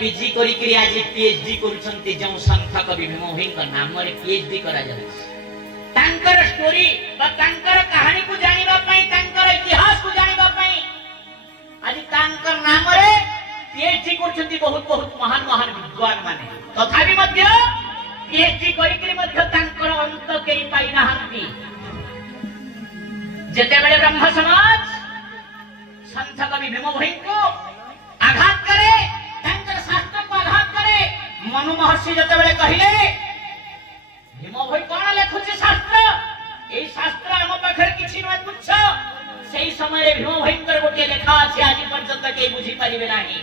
PG करी आज PhD करूछंती जो संत कवि भीम भोई का नाम रे पीएचडी करा जाय तांकर स्टोरी बा तांकर कहानी को जानिबा पई तांकर इतिहास को जानिबा पई आज तांकर नाम रे पीएचडी करूछंती बहुत बहुत महान महान विद्वान माने तथापि मध्य पीएचडी करी मध्य तांकर अंत केई पाई नाहंती जेते बेले ब्रह्म समाज संत कवि भीम भोई को आघात करे शास्त्र को आघात करे मनु महर्षि जते बेले कहिले भीम भोई कोन लेखुछि शास्त्र एई शास्त्र हम पाखर किछि न तुच्छ सेही समय भीम भोईकर गोटे लेखा अछि आज पर्यंत के बुझी परिबे नाही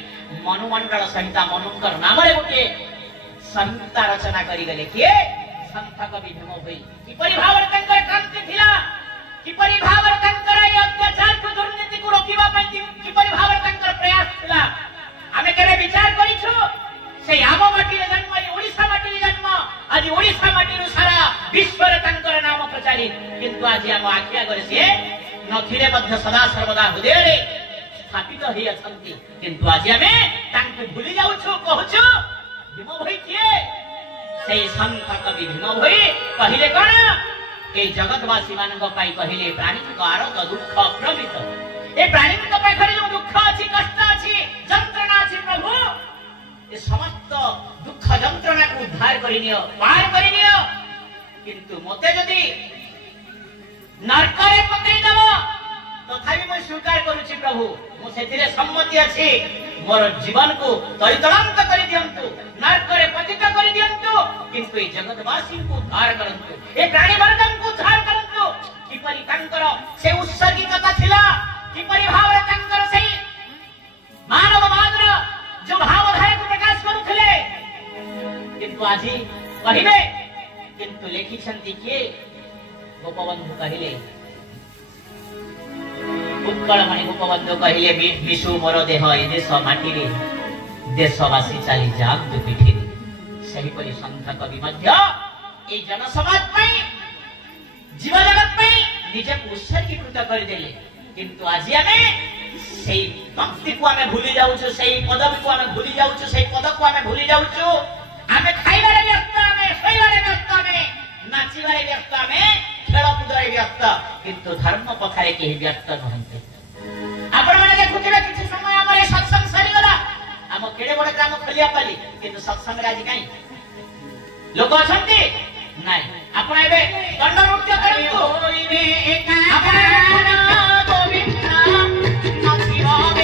मनुमंडल संहिता मनुकर नाम रे गोटे संहिता रचना करि गेले के संत कवि भीम भोई कि परिभावर तंकर क्रांति थिला कि परिभावर तंकर अत्याचार को दुर्नीति को रोकिबा पई कि परिभावर तंकर प्रयास थिला आमे केबे विचार करिछु से आम माटी रे जन्म ओडिसा माटी रे जन्म आज ओडिसा माटी रो सारा विश्व रे तंकर नाम प्रचारित किंतु आज आम आख्या करे से नथिरे मध्य सदा सर्वदा हृदय रे स्थापित होई अछंती किंतु आज आमे तांको भूली जाउछु कहछु भीम भोई किए से संत कवि भीम भोई कहिले कोन ए जगतवासी मानक पाई कहिले प्राणी को आरत दुख प्रमित ए प्राणी को पाखरे जो दुख अछि कष्ट अछि जंत्रणा अछि प्रभु ए समस्त दुख जंत्रणा को उद्धार करिनियो पार करिनियो किंतु मते जदी नरकरे पकई दबो तथापि मैं स्वीकार करूछि प्रभु मो सेतिरे सम्मति अछि मोर जीवन को तरितलांत करि दियंतु नरकरे पतित करि दियंतु किंतु ए जगतवासी को उद्धार करंतु ए प्राणी वर्ग को उद्धार करंतु किपरि तांकर से उत्सर्गिकता थिला किपरि भावरे तांकर सही मानववादर जो भावधारा को प्रकाश करुथिले किंतु आजि कहिबे किंतु लेखि छंती के गोपबंधु कहिले उत्कलमणि गोपबंधु कहिले विशु मोर देह ए देश माटी रे देशवासी चली जाम जो पिठी सही परि संत कवि मध्य ए जन समाज पई जीव जगत पई निजे उत्सर्गीकृत कर देले किंतु आज आमे सेही भक्ति को आमे भूली जाउछु सेही पदवी को आमे भूली जाउछु सेही पद को आमे भूली जाउछु आमे खाइबारे व्यस्त आमे सोइबारे व्यस्त आमे नाचिबारे व्यस्त आमे खेल कूदरे व्यस्त किंतु धर्म पखारे केही व्यस्त नहंते आपण माने देखुथिबे किछि समय हमरे सत्संग सरी गला हम केडे बडे ग्राम खलिया पाली किंतु सत्संग रे आज काई लोक अछंती नाही आपण एबे दंड नृत्य करंतु आपण गोविंद नमः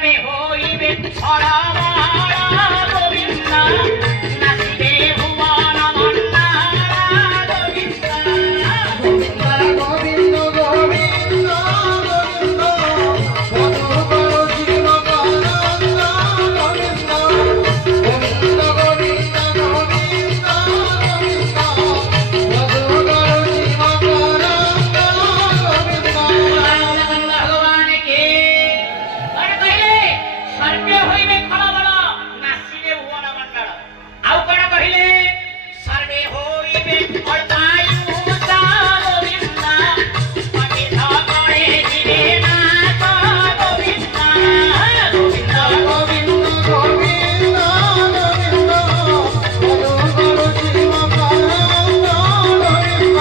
सर्वे होइबे छड़ा मारा गोविंद नाचिबे भुवन मन्नारा गोविंद गोविंद गोविंद गोविंद गोविंद मधुकर जीव कानंद गोविंद गोविंद गोविंद गोविंद गोविंद मधुकर जीव कानंद गोविंद भगवान के कण कहले सर्वे होइबे खलबल नाचिबे भुवन मण्डल आउ कण कहले सर्वे होइबे अल्पायु गोविंद पति धगणे जिवे नाथ गोविंद गोविंद गोविंद गोविंद गोविंद मधुकर जीव कानंद गोविंद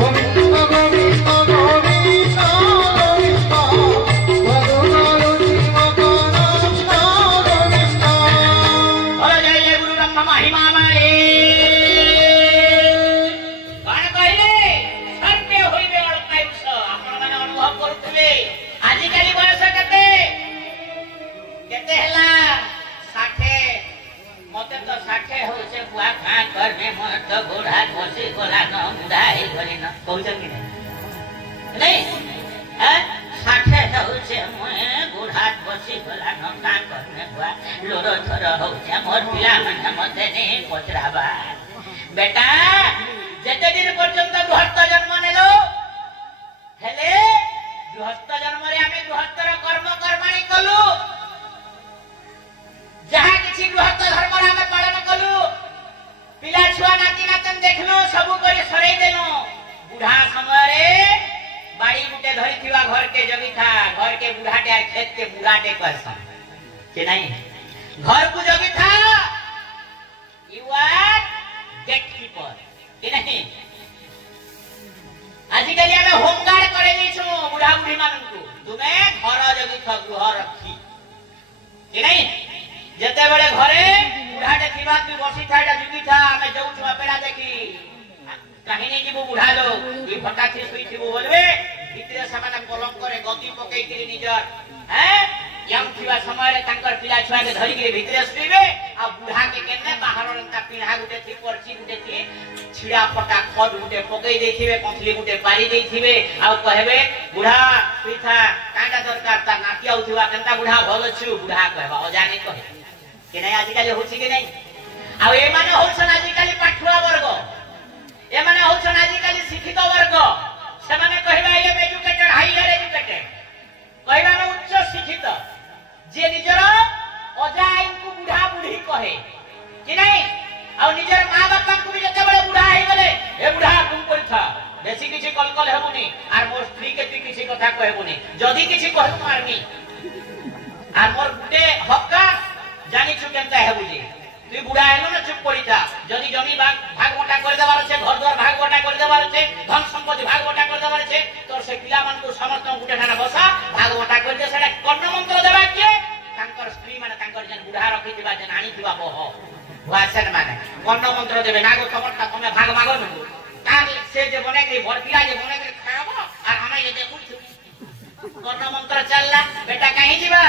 गोविंद गोविंद गोविंद गोविंद मधुकर जीव कानंद गोविंद बोलो जय जय गुरु ब्रह्मा महिमा मारे कण कहले सर्वे होइबे अल्पायुष आपण माने अनुभव करूथिबे आजि काली बयस केते केते हला 60 मते तो 60 होसे बुआ खा करने मत गोढ़ा बसी गोला न मुदाई गली न कहउछन कि नहीं हैं 60 होसे मोए गोढ़ा बसी गोला न का करने बुआ लोरो थर होसे मोर पिला मन मते ने पचराबा बेटा जेते दिन पर्यंत गृहस्थ जन्म नेलो हेले गृहस्थ जन्म रे आमे गृहस्थर कर्म कर्माणी कलु जहा किछि गृहस्थ धर्म रे आमे पालन कलु पिला छुआ नाती नातन देखलो सब करे सरेई देलो बुढ़ा समय रे बाड़ी गुटे धरी थिवा घर के जगी था घर के बुढ़ाटे आ खेत के बुढ़ाटे करसन के नहीं घर को जगी था यू आर गेटकीपर के नहीं आजिकल आमे होमगार्ड करे नीछु बुढ़ा बुढ़ी माननकु तुमे घर जगी था गृह रखी के नहीं जेते बेले घरे बुढ़ाटे थिबा तु बसी था एटा जुगी था आमे जाउछु अपेड़ा देखी काहिनी जीवु बुढ़ा लो ई फटा थी सुई थिबु बोलबे भितरे समाना कलम करे गति पकई के निजर हैं यंग थिबा समय रे तांकर पिला छुआ के धरि के भितरे सुइबे आ बुढ़ा के केने बाहर रंता पिन्हा गुटे थी परची गुटे थी छिड़ा फटा खड गुटे पकई देथिबे पंथली गुटे पारी देथिबे आ कहबे बुढ़ा सुई था कांडा दरकार ता नाती आउथिबा केनता बुढ़ा भल छु बुढ़ा कहबा अजाने कहे के नहीं आजिकल होछि के नहीं आ ए माने होछन आजिकल पाठुआ वर्ग ए माने होछन आजिकल शिक्षित वर्ग से माने कहबा ए एजुकेटेड हायर एजुकेटेड कहबा में उच्च शिक्षित जे निजर अजा इनको बुढ़ा बुढ़ी कहे कि नहीं आ निजर मां बापा को भी जते बड़े बुढ़ा हे गले ए बुढ़ा तुम कोइ था बेसी किछि कलकल हेबुनी आर मोर स्त्री के तु किछि कथा कहबुनी जदी किछि कहबु मारनी आर मोर गुटे हक्का जानि छु केनता हेबुजी তুই বুড়া হেলো না চুপ করি যা যদি জমি ভাগ বটা করে দেবার আছে ঘর দুয়ার ভাগ বটা করে দেবার আছে ধন সম্পত্তি ভাগ বটা করে দেবার আছে তোর সে পিলা মানকু সমস্ত গুটে ঠানা বসা ভাগ বটা করে দে সেটা কর্ণ মন্ত্র দেবা কি তাঙ্কর স্ত্রী মানে তাঙ্কর যেন বুড়া রাখি দিবা যেন আনি দিবা বহ ভাষণ মানে কর্ণ মন্ত্র দেবে না গো খবরটা তুমি ভাগ মাগো নকু তার সে যে বনে গরি বড় পিলা যে বনে গরি খাবো আর আমি যে দেখুছি কর্ণ মন্ত্র চাললা বেটা কাহি দিবা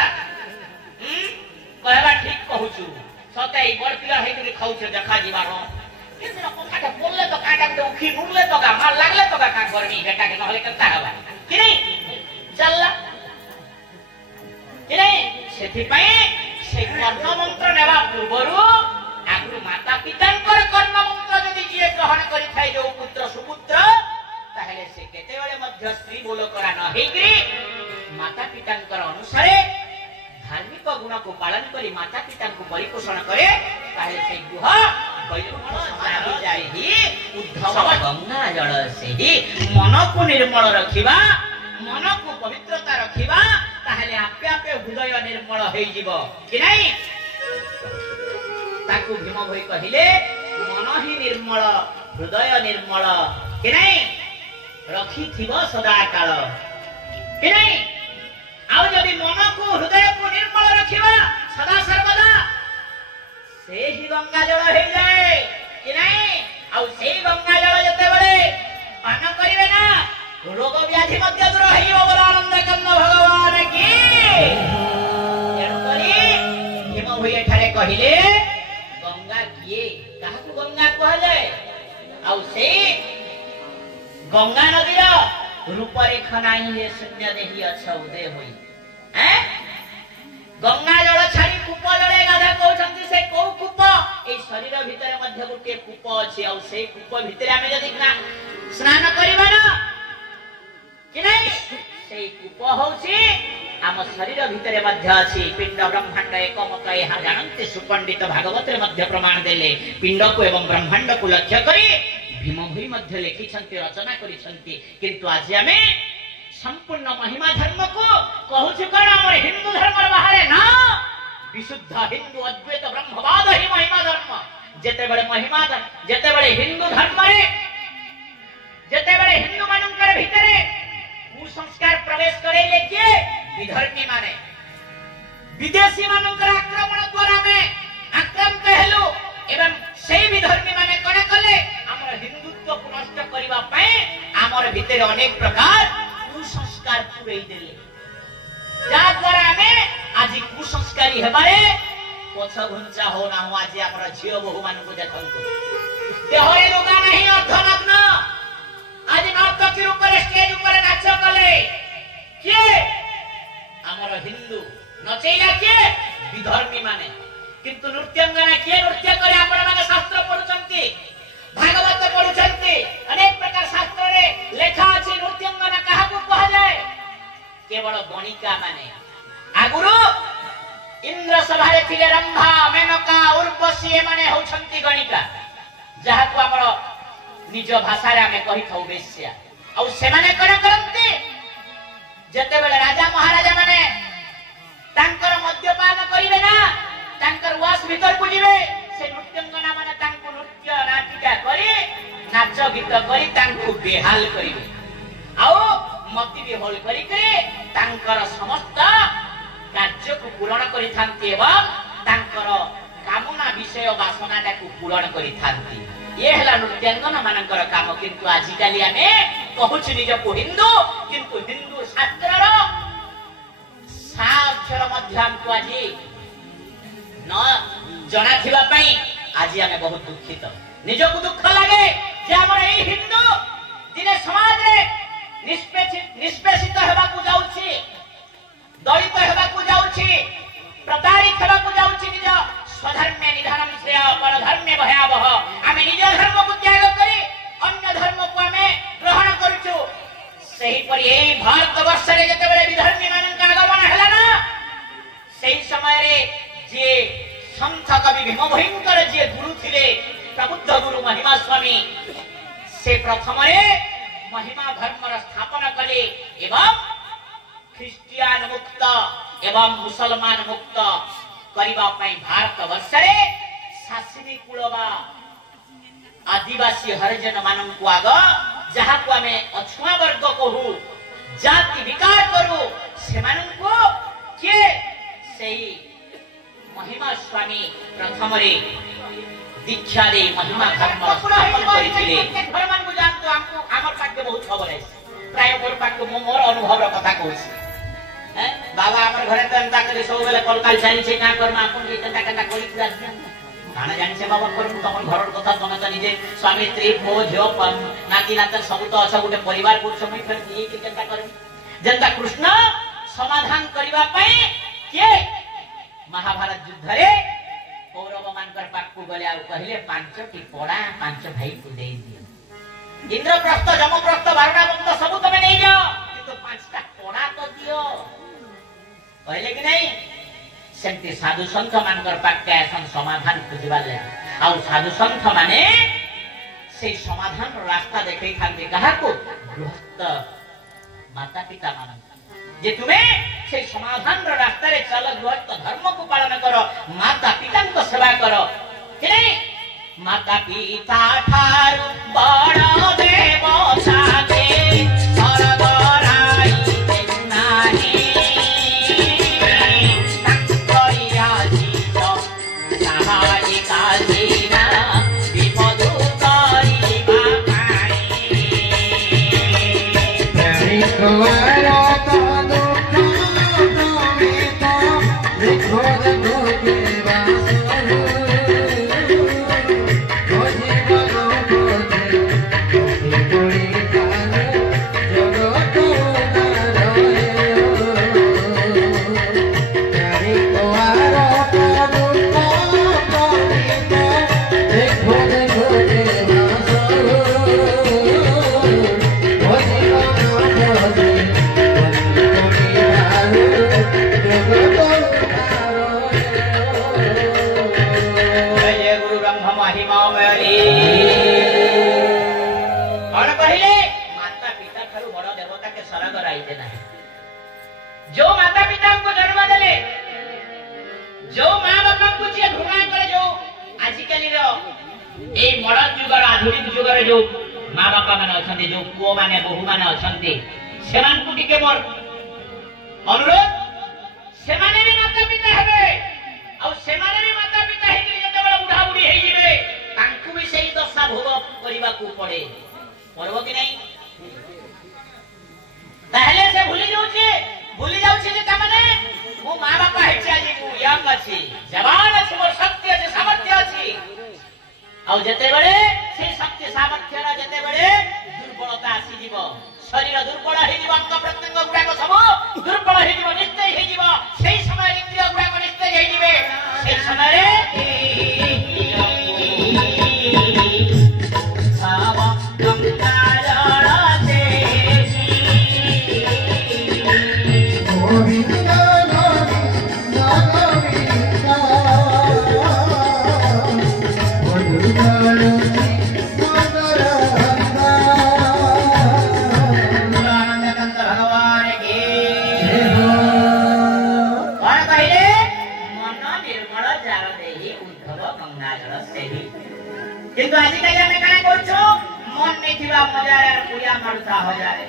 কহবা ঠিক কহুছু सते ई बड़ पिला हे के खाउ छे देखा जीवारो केतना कथा बोलले तो काटा के उखी नुरले तो का मार लागले तो का करनी बेटा के नहले करता हवा कि नहीं चलला कि नहीं सेथि पई से कर्ण मंत्र नेवा पूर्वरु आगु माता पितांकर कर्ण मंत्र जदि जे ग्रहण करि थाई जो पुत्र सुपुत्र ताहेले से केते बेले मध्य स्त्री बोलो करा न हेग्री माता पितांकर अनुसारे धार्मिक गुण को पालन करी माता पिता को परिपोषण करे ताहे से गुह बैकुंठ समाधि जाय ही उद्धव गंगा जल से ही मन को निर्मल रखिबा मन को पवित्रता रखिबा ताहेले आपे आपे हृदय निर्मल होई जीवो कि नहीं ताकू भीम भई कहिले मन ही निर्मल हृदय निर्मल कि नहीं रखी थिबो सदा काल कि नहीं आउ जदि मन को हृदय को निर्मल रखिबा सदा सर्वदा से ही गंगा जल हे जाए कि नहीं आउ से गंगा जल जते बळे पान करिवे ना रोग व्याधि मध्य दूर होइबो बोल आनंद कंद भगवान की गंगा कहले आउ से गंगा नदीर रूपरेख नाही हे शून्य देही अच्छा उदय होई हैं गंगा जल छाड़ी कूप जले गाधा कहउछंती से को कूप ए शरीर भितर मध्य गुटे कूप अछि आउ से कूप भितर आमे जदी स्नान करिबा ना कि नहीं से कूप होउछि आम शरीर भितर मध्य अछि पिंड ब्रह्मांड एक मत यह जानते सुपंडित भागवत रे मध्य प्रमाण देले पिंड को एवं ब्रह्मांड को लक्ष्य करी भीमभूई मध्य लिखिछंती रचना करिछंती किंतु आज आमे संपूर्ण महिमा धर्म को कहूछु कोन हमर हिंदू धर्म बाहरे ना विशुद्ध हिंदू अद्वैत ब्रह्मवाद ही महिमा धर्म जेते बड़े महिमा जेते बड़े हिंदू धर्म रे जेते बड़े हिंदू मानकर भितरे कुसंस्कार प्रवेश करे लेके विधर्मी माने विदेशी मानकर आक्रमण द्वारा में आक्रांत हेलु एवं सेही विधर्मी माने कोन कले हमर हिंदुत्व को नष्ट करिवा पय हमर भितरे अनेक प्रकार कुसंस्कार पुरई देले जा द्वारा में आज कुसंस्कारी हेबारे पछ घुंचा हो ना हो आज हमर झियो बहु मान को देखंतु देहरे लोगा नहीं अर्धनग्न आज नर्तकी ऊपर स्टेज ऊपर नाच कले के हमर हिंदू नचैला के विधर्मी माने किंतु नृत्यांगना के नृत्य करे आपण माने शास्त्र पढुचंती भागवत पढुचंती अनेक प्रकार शास्त्र रे लेखा अछि नृत्यांगना काहा को कहा जाय केवल गणिका माने आगुरु इंद्र सभा रे थिले रंभा मेनका उर्वशी माने होछंती गणिका जहा को हमर निज भाषा रे हमें कहि थौ बेस्या औ से माने कोन करंती जते बेले राजा महाराजा माने तांकर मद्यपान करिवे ना तांकर वास भीतर को जिवे से नृत्यांगना माने तांको नृत्य नाटिका करी नाच गीत करी तांको बेहाल करिवे आउ मति बेहाल करी करे तांकर समस्त कार्य को पूर्ण करि थांती एवं तांकर कामना विषय वासनाटा को पूर्ण करि थांती ये हला नृत्यांगना मानकर काम किंतु आजिकाली आमे कहूछु निज को हिंदू किंतु हिंदू शास्त्रर साक्षर मध्य हमको आज न जणा थिबा पई आज आमे बहुत दुखित निज को दुख लागे जे हमर ए हिंदू दिने समाज रे निष्पेषित हेबा को जाउछि दलित हेबा को जाउछि प्रतारित हेबा को जाउछि निज स्वधर्मे निधनम श्रेय परधर्मे भयावह आमे निज धर्म को त्याग करी अन्य धर्म को आमे ग्रहण करछु सही पर ए भारत वर्ष रे जते बेले विधर्मी मानन का आगमन हला ना सही समय रे जे संत कवि भीम भयंकर जे गुरु थिले प्रबुद्ध गुरु महिमा स्वामी से प्रथम रे महिमा धर्म र स्थापना कले एवं ख्रिस्टियान मुक्त एवं मुसलमान मुक्त करिबा पई भारत वर्ष रे शासिनी कुलबा आदिवासी हरिजन मानन को आग जहा को हमें अछुआ वर्ग कहू जाति विकार करू से मानन को के सेही महिमा स्वामी प्रथम रे दीक्षा दे महिमा धर्म स्थापन करिथिले भगवान को जानतो हमको हमर पाके बहुत खबर है प्राय मोर पाके मोर अनुभव र कथा कहूछि हैं बाबा हमर घरे त अंता करे सब बेले कलकाल चाली छे का करम आपन के कथा कथा करि पूरा खाना जानि से बाबा करम तमन घर कथा तने त निजे स्वामी स्त्री पो झियो नाती नाता सब तो अच्छा गुटे परिवार को समय फेर दिए के कथा करम जनता कृष्ण समाधान करिबा पई के महाभारत युद्ध रे कौरव मानकर पाकु गले आ कहिले पांचटी पड़ा पांच भाई को दे दियो इंद्रप्रस्थ जमप्रस्थ वारुणावंत सब तमे नै जाओ किंतु पांचटा पड़ा तो दियो कहले कि नहीं सेंती साधु संत मानकर पाके आसन समाधान खोजिबा ले आ साधु संत माने से समाधान रास्ता देखै थांते कहा को गृहस्थ माता पिता मान जे तुम्हें से समाधान रो रास्ता रे चल गृहस्थ धर्म को पालन करो माता पिता को सेवा करो कि नहीं माता पिता ठार बड़ देव साथे स्वर्ग राई नाही तक्करिया जीव सहाय काजीना विपद करिबा पाई प्रेम এই মডার্ন যুগর আধুনিক যুগরে যে মা বাপা মানে অছন্তি যে পুଅ মানে বহু মানে অছন্তি সেমানকু টিকে মোর অনুরোধ সেমানে ବି ମାତା ପିତା ହେବେ ଆଉ ସେମାନେ ବି ମାତା ପିତା ହେଇକି ଯେତେବେଳେ ବୁଢା ବୁଢୀ ହେଇଯିବେ ତାଙ୍କୁ ବି ସେଇ ଦଶା ଭୋଗ କରିବାକୁ ପଡେ ପଡିବ କି ନାହିଁ ତାହେଲେ ସେ ଭୁଲି ଯାଉଛି ଯେ ତାମାନେ ମୋ ମା ବାପା ହେଇଛି ଆଜି ମୁଁ ୟଙ୍ଗ ଅଛି ଜବାନ ଅଛି ମୋର ଶକ୍ତି ଅଛି ସାମର୍ଥ୍ୟ ଅଛି ଆଉ ଯେତେବେଳେ ସେଇ ଶକ୍ତି ସାମର୍ଥ୍ୟର ଯେତେବେଳେ ଦୁର୍ବଳତା ଆସିଯିବ ଶରୀର ଦୁର୍ବଳ ହେଇଯିବ ଅଙ୍ଗ ପ୍ରତ୍ୟଙ୍ଗ ଗୁଡାକ ସବୁ ଦୁର୍ବଳ ହେଇଯିବ ନିସ୍ତେଜ ହେଇଯିବ ସେଇ ସମୟରେ ଇନ୍ଦ୍ରିୟ ଗୁଡାକ ନିସ୍ତେଜ ହେଇଯିବେ ସେଇ ସମୟରେ কিন্তু আজিকালি আমি কানে করছো মন নেই থিবা মজারে পুয়া মারুতা हो जाए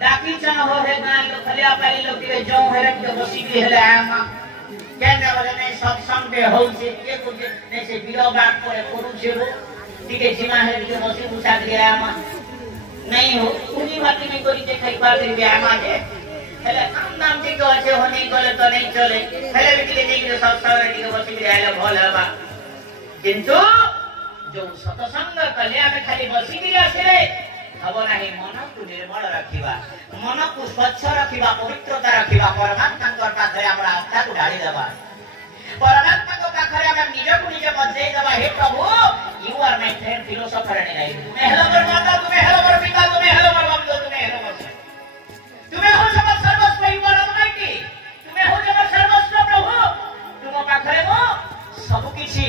डाकी चन हो हे गान लो खलिया पाली लोग के जो हेरे के बसी भी हेले आमा केने बोले नहीं सत्संग दे होउछे के को नहीं से बिलो बात करे करू छे वो टिके जिमा हेरे के बसी बुसा दिया आमा नहीं हो उनी बात में करी जे खाई पा करी आमा जे हेले काम नाम के गछे हो नहीं गले तो नहीं चले हेले बिकले नहीं के सब सारे टिके बसी भी आले भल हबा किंतु जो सत्संग कले आमे खाली बसी भी आसे हब नहीं मन को निर्मल रखिबा मन को स्वच्छ रखिबा पवित्रता रखिबा परमात्मा को पाखरे हमरा आस्था को ढाली देबा परमात्मा को पाखरे हम निज को निज बदले देबा हे प्रभु you are my friend philosopher and life तुम्हें हेलो मोर माता तुम्हें हेलो मोर पिता तुम्हें हेलो मोर बाप तुम्हें हेलो मोर तुम्हें हो सब सर्वस्व यू आर ऑलमाइटी तुम्हें हो सब सर्वस्व प्रभु तुम पाखरे मो सब किछि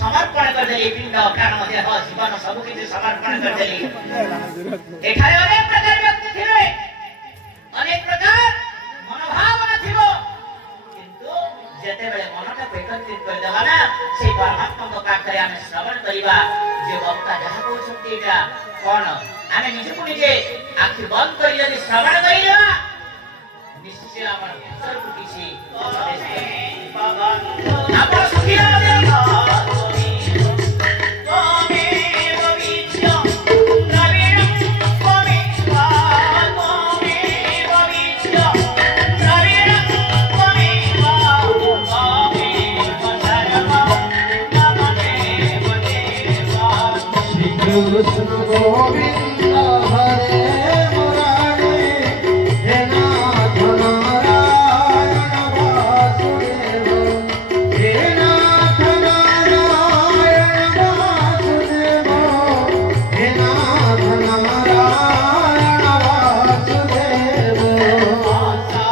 समर्पण कर देली पिंड प्राण देह जीवन सब किछि समर्पण कर देली एठारे अनेक प्रकार व्यक्ति थिले अनेक प्रकार मनोभावना थिबो किंतु जेते बेले मनटा एकत्रित कर देबा ना से परमात्मा को पाखरे हम श्रवण करिबा जे वक्ता जहा कहउछंती एटा कोन आमे निजको निजे आखि बंद करि यदि श्रवण करिबा निश्चय हमर भीतर को किछि आपण सुखी होबे कृष्ण गोविंद हरे मुरारे हे नाथ नारायण वासुदेव हे नाथ नारायण वासुदेव हे नाथ नारायण वासुदेव आशा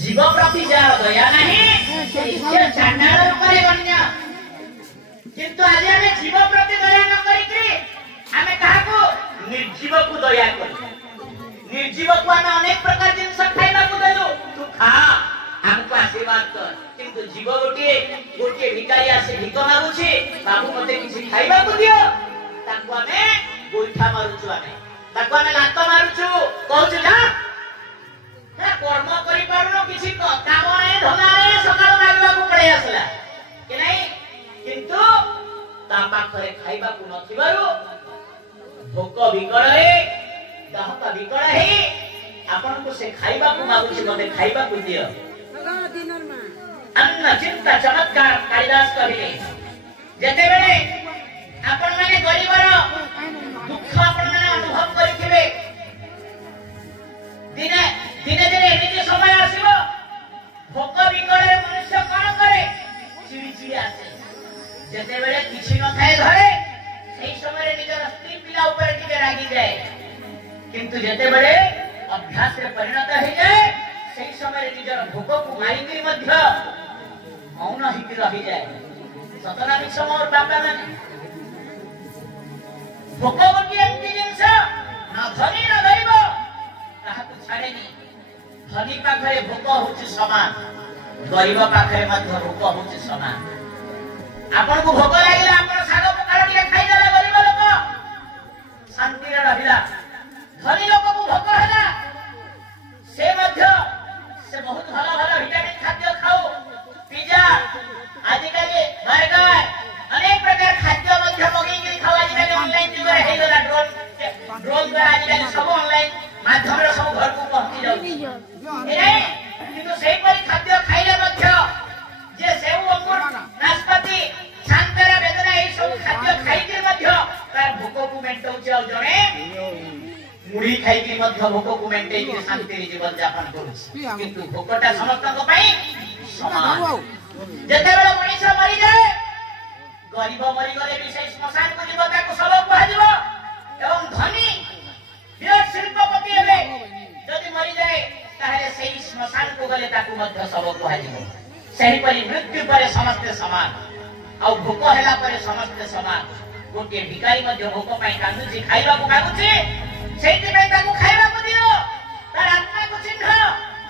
जीव प्रति जार दया नहीं चांडाल रूपे गण्य किंतु आज आम जीव प्रति दया न करी आम क्या निर्जीव को दया कर निर्जीव को आम अनेक प्रकार जिनस खाइबा को देलु तू खा हमको आशीर्वाद कर किंतु जीव गोटे गोटे भिखारी आसी भिक मागुछि बाबू मते किछि खाइबा को दियो ताको आमे गोइठा मारुछु आमे ताको आमे लात मारुछु कहूछु जा कर्म करि पारुनो किछि काम नै धना नै सकाळ मागवा को पड़े आसला कि नै किंतु ता पाखरे खाइबा को नथिबारु भोक विकळ हे दाहता विकळ हे आपन को से खाइबा को मागुछि मते खाइबा को दियो अन्न चिंता चमत्कार कालिदास कहिले जते बेले आपन माने गरीबर दुख आपन माने अनुभव करिथिबे दिने दिने दिने एमिति समय आसीबो भोक विकळे मनुष्य कोन करे चिड़ी चिड़ी आसे जते बेले किछि न थाए घरे सेही समय रे निजर स्त्री पिला ऊपर टिके रागी जाए किंतु जते बेले अभ्यास रे परिणत हो जाए सेही समय रे निजर भोक को मारी करी मध्य मौन हिकी रही जाए सतना मिछ मोर बापा माने भोक गोटी एमती जिंस न धनी न गरीब ताहाकु छाड़ेनी धनी पाखरे भोक होछि समान गरीब पाखरे मध्य भोक होछि समान आपन को भोक लागिला आपन साग पकाळ टिके खाइ देला गरीब लोक शांति रे रहिला धनी लोक को भोक होला से मध्य से बहुत भला भला विटामिन खाद्य खाओ पिज्जा आजिकाली बर्गर अनेक प्रकार खाद्य मध्य मगई के खाओ आजिकाली ऑनलाइन जुग रे हेगला ड्रोन द्वारा आजिकाली सब ऑनलाइन माध्यम रे सब घर को पहुंची जाउ ए किंतु सेही परि खाद्य खाइले मध्य जे सेउ अंगूर नाशपाती शांतरा वेदना ए सब खाद्य खाइ के मध्य तार भोक को मेंटौ जाउ जणे मुड़ी खाइ के मध्य भोक को मेंटै के शांति रे जीवन यापन करू किंतु भोकटा समस्त को पई समान जते बेला मनीष मरि जाए गरीब मरि गले भी से श्मशान को जीव ताको सब कह जीव एवं धनी विराट शिल्पपति हेबे जदि मरि जाए ताहे सेही श्मशान को गले ताको मध्य सब कह जीव सेही परि मृत्यु परे समस्त समान आ भोक हैला परे समस्त समान गोटे भिखारी मध्य भोक पई कांदुची खाइबा को मागुची सेही पई ताको खाइबा को दियो तार आत्मा को चिन्ह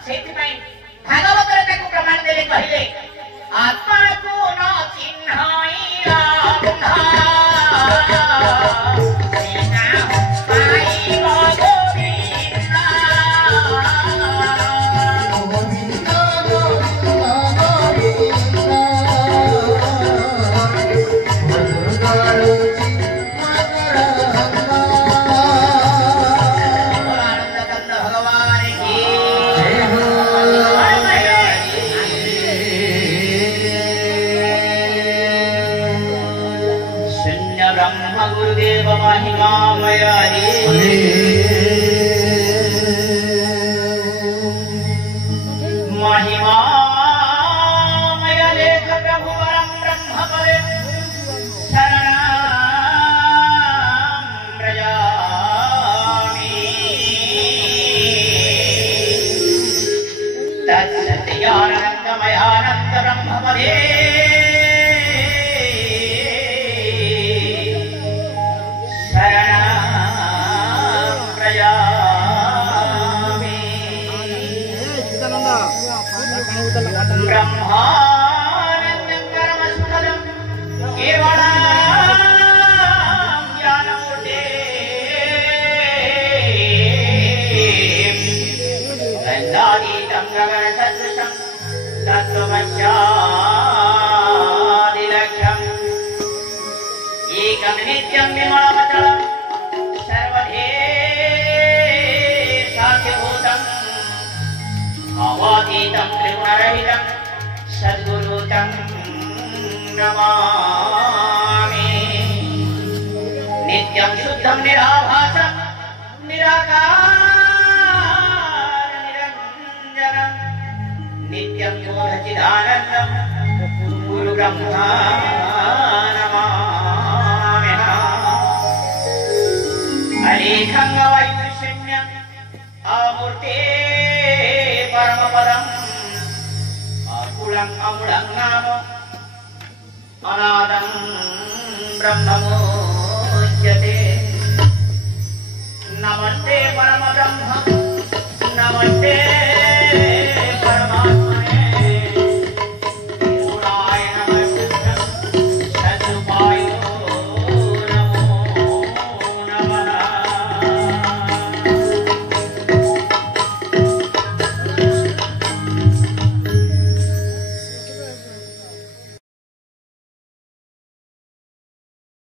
सेही पई भागवत रे ताको प्रमाण देले कहिले आत्मा को न चिन्हइया बंधा सीना पाई गोविंदा गोविंदा गोविंदा गुरुदेव महिमामय महिमामय लेख प्रभु वरम ब्रह्म पदे शरणं व्रजामि तत्सत्यानन्दमयानन्द ब्रह्म पदे ब्रह्मानन्दं परमस्थलं केवलं ज्ञानमूर्ते गन्धातीतं गगनसदृशं तत्त्वमस्यादिलक्ष्यम् नित्यं विमलमचलं सर्वदेशाधिभूतम् अवातीतं त्रिगुणरहितं सद्गुरुतं नमामि। नित्यं शुद्धं निराभासं निराकार निरञ्जनं नित्यं योगचिदानन्दं गुरुब्रह्मा अलेखं वैशन्यम् अमूर्ते परमपदम् अकुलं अमूलं नाम अनादं ब्रह्ममुच्यते। नमस्ते परमब्रह्म